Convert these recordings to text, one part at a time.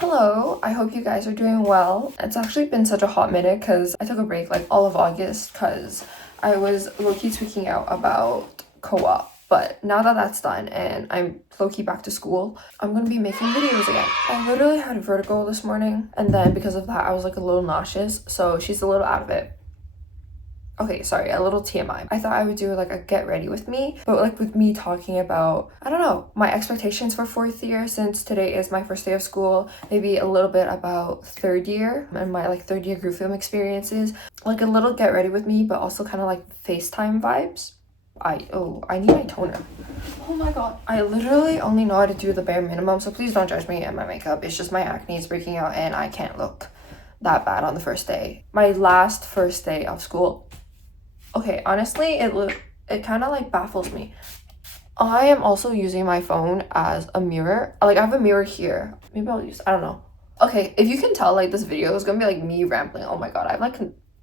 Hello, I hope you guys are doing well. It's actually been such a hot minute because I took a break like all of August because I was low-key tweaking out about co-op. But now that that's done and I'm low-key back to school, I'm gonna be making videos again. I literally had vertigo this morning, and then because of that I was like a little nauseous, so she's a little out of it. Okay, sorry, a little TMI. I thought I would do like a get ready with me, but like with me talking about, I don't know, my expectations for fourth year since today is my first day of school, maybe a little bit about third year and my like third year group film experiences, like a little get ready with me, but also kind of like FaceTime vibes. I need my toner. Oh my god. I literally only know how to do the bare minimum, so please don't judge me and my makeup. It's just my acne is breaking out and I can't look that bad on the first day. My last first day of school. Okay, honestly, it kind of like baffles me. I am also using my phone as a mirror. Like I have a mirror here. Maybe I'll use, I don't know. Okay, if you can tell, like this video is gonna be like me rambling. Oh my god, I have like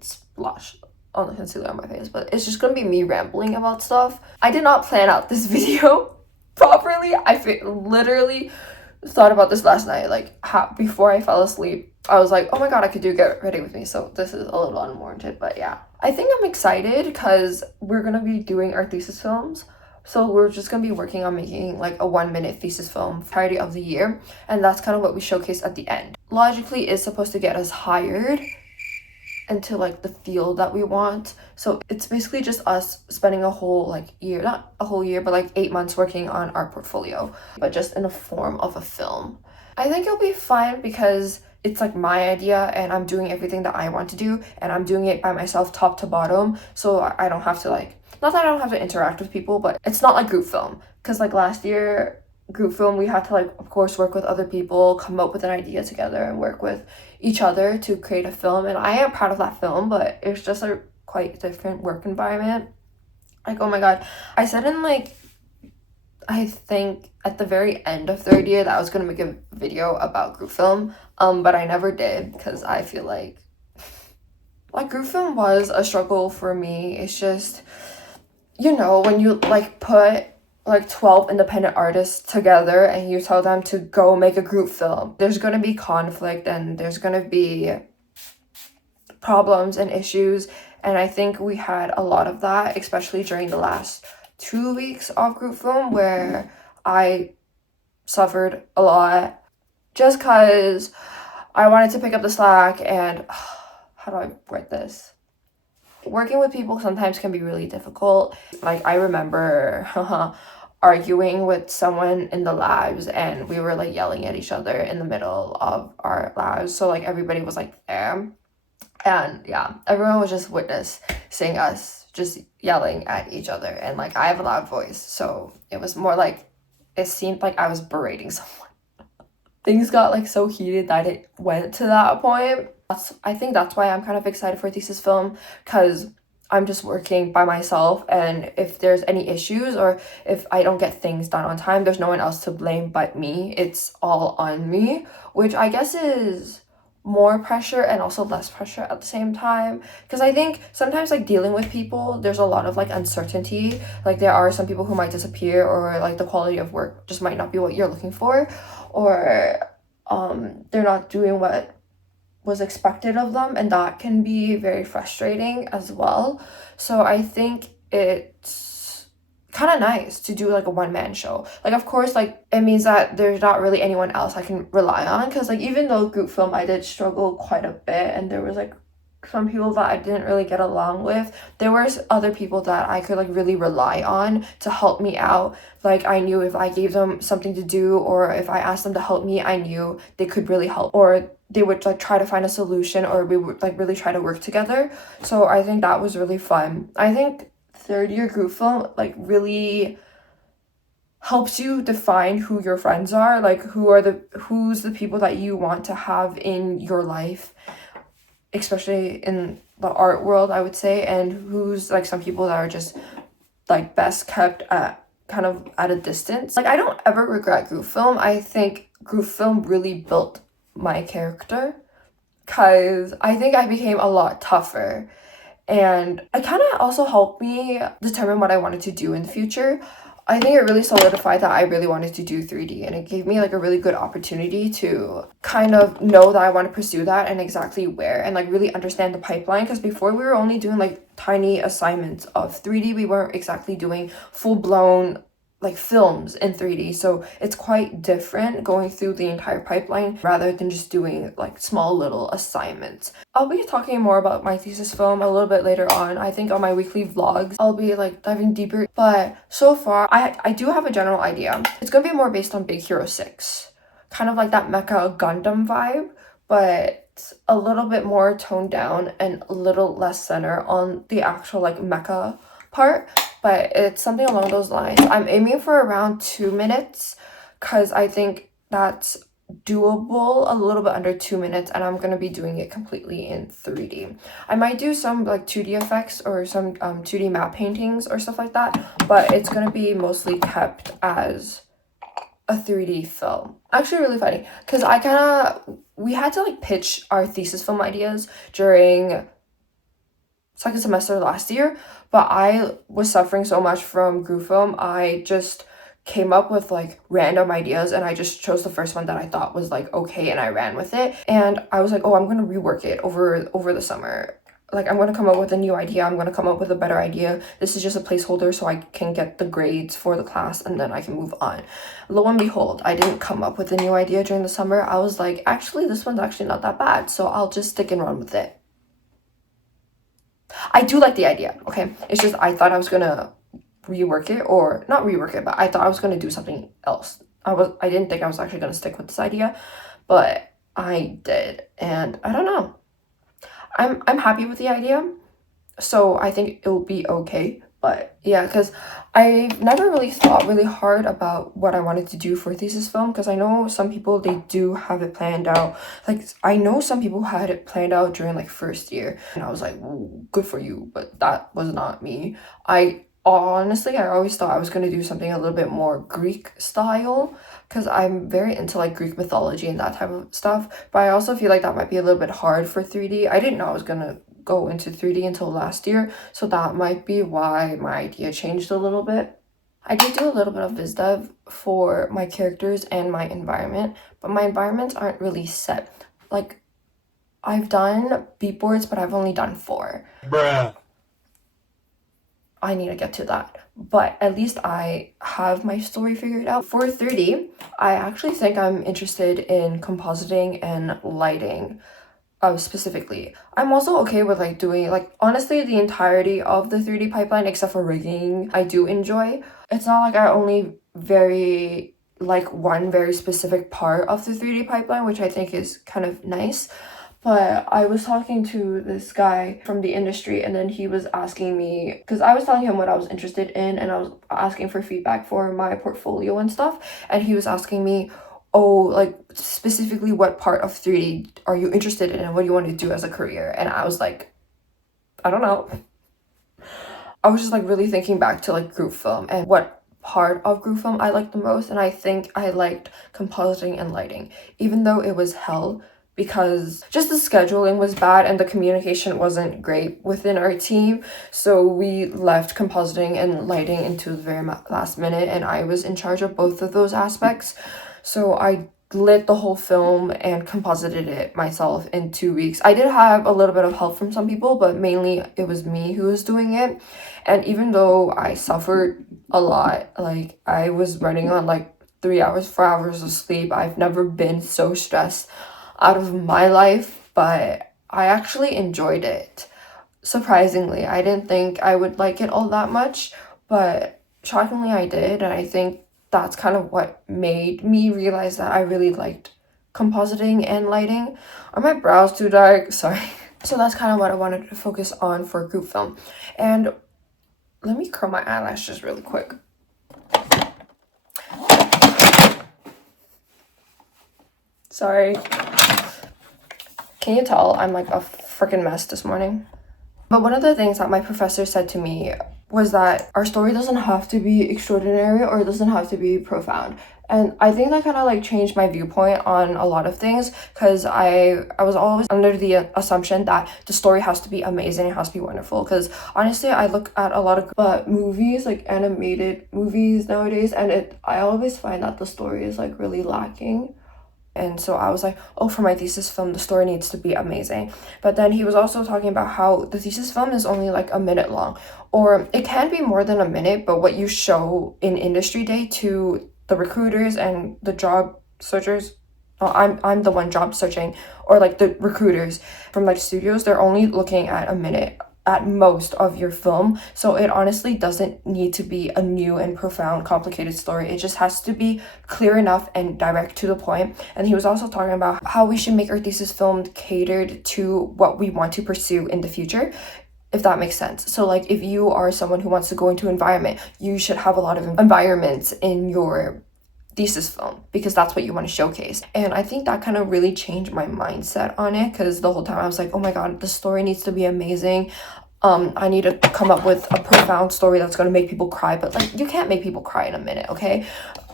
splash on the concealer on my face, but it's just gonna be me rambling about stuff. I did not plan out this video properly. Literally thought about this last night, like before I fell asleep. I was like, oh my god, I could do get ready with me, so this is a little unwarranted, but yeah. I think I'm excited because we're gonna be doing our thesis films. So we're just gonna be working on making like a 1-minute thesis film entirety of the year, and that's kind of what we showcase at the end. Logically is supposed to get us hired into like the field that we want. So it's basically just us spending a whole like year, not a whole year, but like 8 months working on our portfolio, but just in the form of a film. I think it'll be fine because it's like my idea and I'm doing everything that I want to do and I'm doing it by myself top to bottom, so I don't have to like, not that I don't have to interact with people, but it's not like group film, because like last year group film we had to like of course work with other people, come up with an idea together and work with each other to create a film, and I am proud of that film, but it's just a quite different work environment. Like oh my god, I said in like I think at the very end of third year that I was gonna make a video about group film, but I never did because I feel like group film was a struggle for me. It's just, you know, when you like put like 12 independent artists together and you tell them to go make a group film, there's gonna be conflict and there's gonna be problems and issues, and I think we had a lot of that, especially during the last 2 weeks of group film where I suffered a lot just because I wanted to pick up the slack and how do I word this? Working with people sometimes can be really difficult. Like I remember arguing with someone in the labs and we were like yelling at each other in the middle of our labs, so like everybody was like there, and yeah, everyone was just witnessing us just yelling at each other, and like I have a loud voice, so it was more like it seemed like I was berating someone. Things got like so heated that it went to that point. I think that's why I'm kind of excited for thesis film, because I'm just working by myself, and if there's any issues or if I don't get things done on time, there's no one else to blame but me. It's all on me, which I guess is more pressure and also less pressure at the same time, because I think sometimes like dealing with people, there's a lot of like uncertainty. Like there are some people who might disappear, or like the quality of work just might not be what you're looking for, or they're not doing what was expected of them, and that can be very frustrating as well. So I think it's kind of nice to do like a one-man show. Like of course like it means that there's not really anyone else I can rely on, because like even though group film I did struggle quite a bit and there was like some people that I didn't really get along with, there were other people that I could like really rely on to help me out. Like I knew if I gave them something to do or if I asked them to help me, I knew they could really help, or they would like try to find a solution, or we would like really try to work together. So I think that was really fun. I think third year group film like really helps you define who your friends are, like who's the people that you want to have in your life, especially in the art world, I would say, and who's like some people that are just like best kept at kind of at a distance. Like I don't ever regret group film. I think group film really built my character, because I think I became a lot tougher, and it kind of also helped me determine what I wanted to do in the future. I think it really solidified that I really wanted to do 3D, and it gave me like a really good opportunity to kind of know that I want to pursue that and exactly where, and like really understand the pipeline, because before we were only doing like tiny assignments of 3D. We weren't exactly doing full-blown like films in 3D, so it's quite different going through the entire pipeline rather than just doing like small little assignments. I'll be talking more about my thesis film a little bit later on. I think on my weekly vlogs I'll be like diving deeper, but so far I do have a general idea. It's gonna be more based on Big Hero 6, kind of like that Mecha Gundam vibe, but a little bit more toned down and a little less center on the actual like mecha part, but it's something along those lines. I'm aiming for around 2 minutes because I think that's doable, a little bit under 2 minutes, and I'm gonna be doing it completely in 3D. I might do some like 2D effects or some 2D map paintings or stuff like that, but it's gonna be mostly kept as a 3D film. Actually really funny because we had to like pitch our thesis film ideas during second semester last year, but I was suffering so much from GRWM. I just came up with like random ideas, and I just chose the first one that I thought was like okay, and I ran with it. And I was like, oh, I'm gonna rework it over the summer. Like, I'm gonna come up with a new idea, I'm gonna come up with a better idea. This is just a placeholder so I can get the grades for the class and then I can move on. Lo and behold, I didn't come up with a new idea during the summer. I was like, actually, this one's actually not that bad, so I'll just stick and run with it. I do like the idea, okay? It's just I thought I was gonna rework it, or not rework it, but I thought I was gonna do something else. I didn't think I was actually gonna stick with this idea, but I did, and I don't know. I'm happy with the idea, so I think it will be okay. But yeah, because I've never really thought really hard about what I wanted to do for a thesis film, because I know some people, they do have it planned out. Like, I know some people had it planned out during like first year, and I was like, ooh, good for you, but that was not me. Honestly, I always thought I was going to do something a little bit more Greek style, because I'm very into like Greek mythology and that type of stuff, but I also feel like that might be a little bit hard for 3D. I didn't know I was gonna go into 3D until last year, so that might be why my idea changed a little bit. I did do a little bit of biz dev for my characters and my environment, but my environments aren't really set. Like, I've done beat boards, but I've only done 4. Bruh. I need to get to that, but at least I have my story figured out. For 3D, I actually think I'm interested in compositing and lighting. Specifically, I'm also okay with like doing like honestly the entirety of the 3D pipeline except for rigging. I do enjoy. It's not like I only very like one very specific part of the 3D pipeline, which I think is kind of nice. But I was talking to this guy from the industry, and then he was asking me, because I was telling him what I was interested in, and I was asking for feedback for my portfolio and stuff, and he was asking me, oh, like specifically what part of 3D are you interested in and what do you want to do as a career? And I was like, I don't know. I was just like really thinking back to like group film and what part of group film I liked the most, and I think I liked compositing and lighting, even though it was hell, because just the scheduling was bad and the communication wasn't great within our team. So we left compositing and lighting into the very last minute, and I was in charge of both of those aspects. So I lit the whole film and composited it myself in 2 weeks. I did have a little bit of help from some people, but mainly it was me who was doing it. And even though I suffered a lot, like I was running on like 3 hours, 4 hours of sleep, I've never been so stressed out of my life, but I actually enjoyed it. Surprisingly, I didn't think I would like it all that much, but shockingly I did, and I think that's kind of what made me realize that I really liked compositing and lighting. Are my brows too dark? Sorry. So that's kind of what I wanted to focus on for group film. And let me curl my eyelashes really quick. Sorry. Can you tell I'm like a freaking mess this morning? But one of the things that my professor said to me was that our story doesn't have to be extraordinary or it doesn't have to be profound. And I think that kind of like changed my viewpoint on a lot of things, because I was always under the assumption that the story has to be amazing, it has to be wonderful. Because honestly, I look at a lot of movies, like animated movies nowadays, and I always find that the story is like really lacking. And so I was like, oh, for my thesis film, the story needs to be amazing. But then he was also talking about how the thesis film is only like a minute long, or it can be more than a minute, but what you show in industry day to the recruiters and the job searchers, I'm the one job searching, or like the recruiters from like studios, they're only looking at a minute at most of your film. So it honestly doesn't need to be a new and profound complicated story. It just has to be clear enough and direct to the point. And he was also talking about how we should make our thesis film catered to what we want to pursue in the future, if that makes sense. So like if you are someone who wants to go into environment, you should have a lot of environments in your thesis film, because that's what you want to showcase. And I think that kind of really changed my mindset on it, because the whole time I was like, oh my god, the story needs to be amazing. I need to come up with a profound story that's going to make people cry. But like, you can't make people cry in a minute, okay?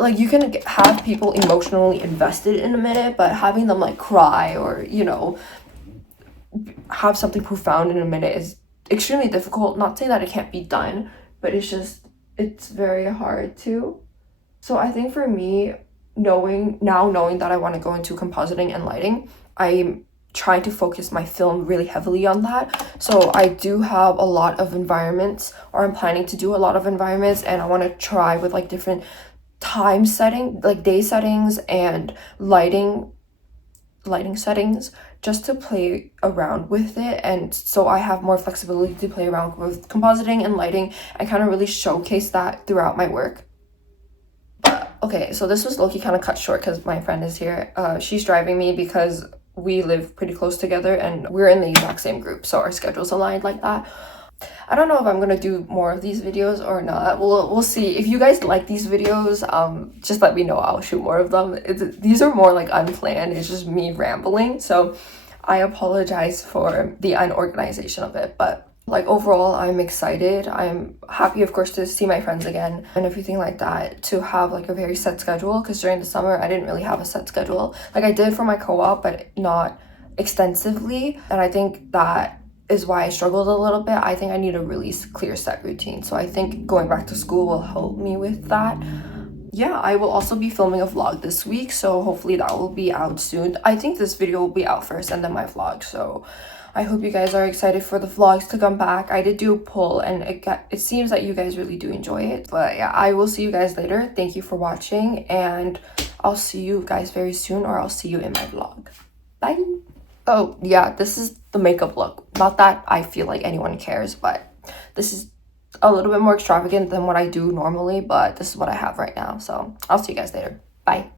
Like, you can have people emotionally invested in a minute, but having them like cry or, you know, have something profound in a minute is extremely difficult. Not saying that it can't be done, but it's very hard to. So I think for me, knowing that I want to go into compositing and lighting, I'm trying to focus my film really heavily on that. So I do have a lot of environments, or I'm planning to do a lot of environments, and I want to try with like different time setting, like day settings and lighting settings, just to play around with it. And so I have more flexibility to play around with compositing and lighting and kind of really showcase that throughout my work. Okay, so this was low-key kind of cut short because my friend is here. She's driving me because we live pretty close together and we're in the exact same group, so our schedules aligned like that. I don't know if I'm gonna do more of these videos or not. We'll see. If you guys like these videos, just let me know. I'll shoot more of them. These are more like unplanned. It's just me rambling, so I apologize for the unorganization of it, but like overall I'm excited. I'm happy, of course, to see my friends again and everything like that, to have like a very set schedule, because during the summer I didn't really have a set schedule. Like I did for my co-op, but not extensively, and I think that is why I struggled a little bit. I think I need a really clear set routine, so I think going back to school will help me with that. Yeah, I will also be filming a vlog this week, so hopefully that will be out soon. I think this video will be out first and then my vlog, so I hope you guys are excited for the vlogs to come back. I did do a poll and it seems that you guys really do enjoy it. But yeah, I will see you guys later. Thank you for watching, and I'll see you guys very soon, or I'll see you in my vlog. Bye! Oh yeah, this is the makeup look. Not that I feel like anyone cares, but this is a little bit more extravagant than what I do normally, but this is what I have right now. So I'll see you guys later. Bye!